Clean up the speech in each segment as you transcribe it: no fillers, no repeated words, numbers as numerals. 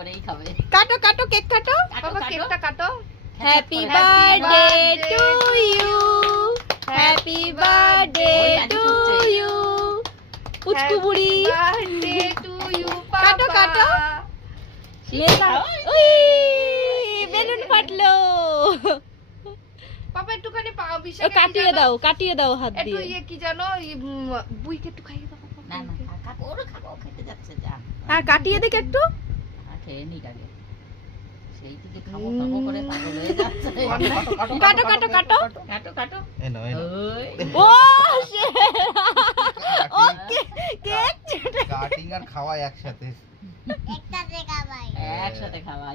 করেই খাবে। কাটো কাটো কেক কাটো, বাবা কেকটা কাটো। Happy birthday to you, happy birthday to you পুচকু বুড়ি। বার্থডে টু ইউ কাটো কাটো, ওই বেলুন ফাটলো। পাপা একটুখানি কাটিয়ে দাও হাত একটু দিয়ে। ইয়ে কি জানো বুইকে একটু খাইয়ে দাও পাপা। না না খাবো, ওরা খাবো, খেতে যাচ্ছে যা। হ্যাঁ কাটিয়ে দিক একটু। খেয়ে নিক আগে, সেই থেকে খাবো খাবো করে পাগল হয়ে যাচ্ছে। কাটো কাটো কাটো কাটো কাটো। এই নাও, এই নাও। ওই ও ওকে কেক কাটিং আর খাওয়া একসাথে। একসাথে খাওয়াই। একসাথে খাওয়া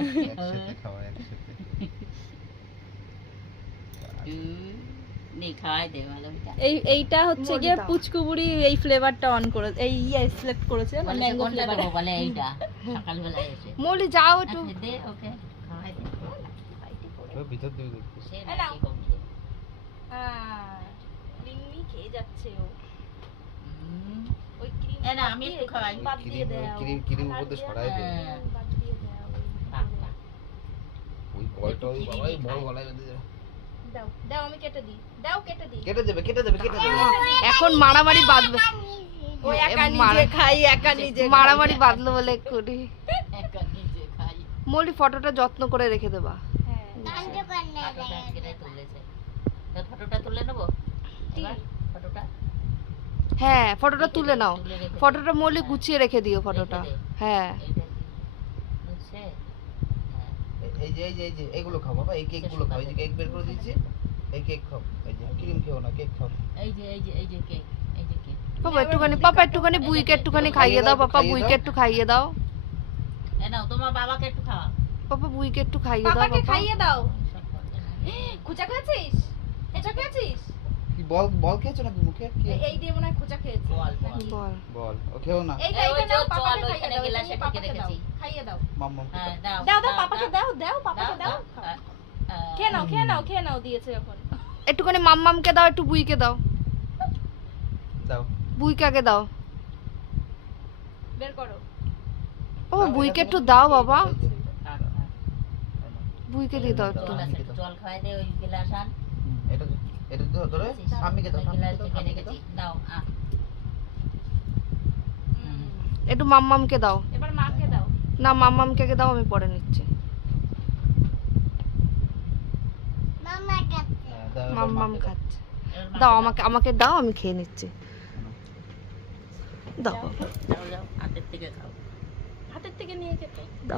একসাথে। নে খাওয়াই দে ভালো। এইটা হচ্ছে গিয়ে পুচকু বুড়ি এই ফ্লেভারটা অন করে এই সিলেক্ট করেছে বলে ম্যাঙ্গো কোনটা ফ্লেভার। দেবো, বলে এইটা সকালবেলা এসে। মলি যাও একটু। আচ্ছা, দে ওকে খাওয়াই দে। ওই ভিতর দিয়ে দেখো। সে এই নাও। নাকি কমিয়ে। লিম্মি খেয়ে যাচ্ছে ও। হুম। ওই ক্রিম এ না আমি একটু খাওয়াই। বাদ দিয়ে দাও। ক্রিম উপর দিয়ে সরাই দে। হ্যাঁ। বাদ দিয়ে দাও। বাহ, বাহ। ওই বলটা ওই বাবা এই বড় গলায় বেঁধে যাবে। দাও দাও আমি কেটে দিই, দাও কেটে দিই। কেটে দেবে কেটে দেবে কেটে দেবে। এখন মারামারি বাঁধবে। ও একা নিজে খাই, একা নিজে খাই। মারামারি বাঁধলো বলে এক্ষুনি। একা নিজে খাই। মলি ফটোটা যত্ন করে রেখে দেবা। হ্যাঁ। ফটোটা আজকে তুলেছে। তো ফটোটা তুলে নেবো এবার? ফটোটা হ্যাঁ ফটোটা তুলে নাও। তুলে রেখে দে। ফটোটা মলি গুছিয়ে রেখে দিও ফটোটা। রেখে দে। হ্যাঁ এইটা বুঝছে? হ্যাঁ। এই যে এগুলো খাও বাবা, এই কেকগুলো খাও। এই যে কেক বের করে দিয়েছি, এই কেক খাও। এই যে ক্রিম খেও না, কেক খাও। এই যে কেক, এই যে কেক। পাপা একটুখানি বুইকে একটুখানি খাইয়ে দাও। পাপা বুইকে একটু খাইয়ে দাও। এ নাও তোমার বাবাকে একটু খাওয়া। পাপা বুইকে একটু খাইয়ে দাও। পাপাকে পাপা খাইয়ে দাও। সব করতে না। খুচা খেয়েছিস? এটা খেয়েছিস? কি বল বল খেয়েছো নাকি মুখে? কি এই দিয়ে মনে হয় খুচা খেয়েছিস। বল, বল। বল। বল ও খেও না। এইটা এই ওই এইটা নাও, চল, পাপাকে চল, খাইয়ে ওইখানে দাও, গ্লাসে এটা ঢেকে পাপাকে দাও, রেখেছি। খাইয়ে দাও। মাম্মাম হ্যাঁ, দাও দাও দাও পাপাকে দাও, দাও পাপাকে দাও। হ্যাঁ, খেয়ে নাও দিয়েছে যখন। একটুখানি মাম্মামকে দাও, একটু বুইকে দাও। দাও। বুইকে আগে দাও। বের করো। বাবা বুইকে একটু দাও বাবা। এই যে, থাক, থাক। বুইকে দিয়ে দাও একটু। চল আসে, জল খাওয়াই দে ওই গ্লাস আন। এটা ধরে মাম্মিকে দাও, গ্লাস মাম্মিকে দাও, ঢেকে মাম্মিকে দাও। রেখেছি। দাও আ। একটু মাম্মামকে দাও। এবার মাকে দাও। না মাম্মামকে আগে দাও, আমি পরে নিচ্ছি। হ্যাঁ, দাও, এবার মাম্মাম মাকে দাও। খাচ্ছে। এবার দাও মাকে আমাকে দাও, আমি খেয়ে নিচ্ছি। দাও বাবা। যাও, যাও, হাতের থেকে খাও। হাতের থেকে নিয়ে খেতে। দাও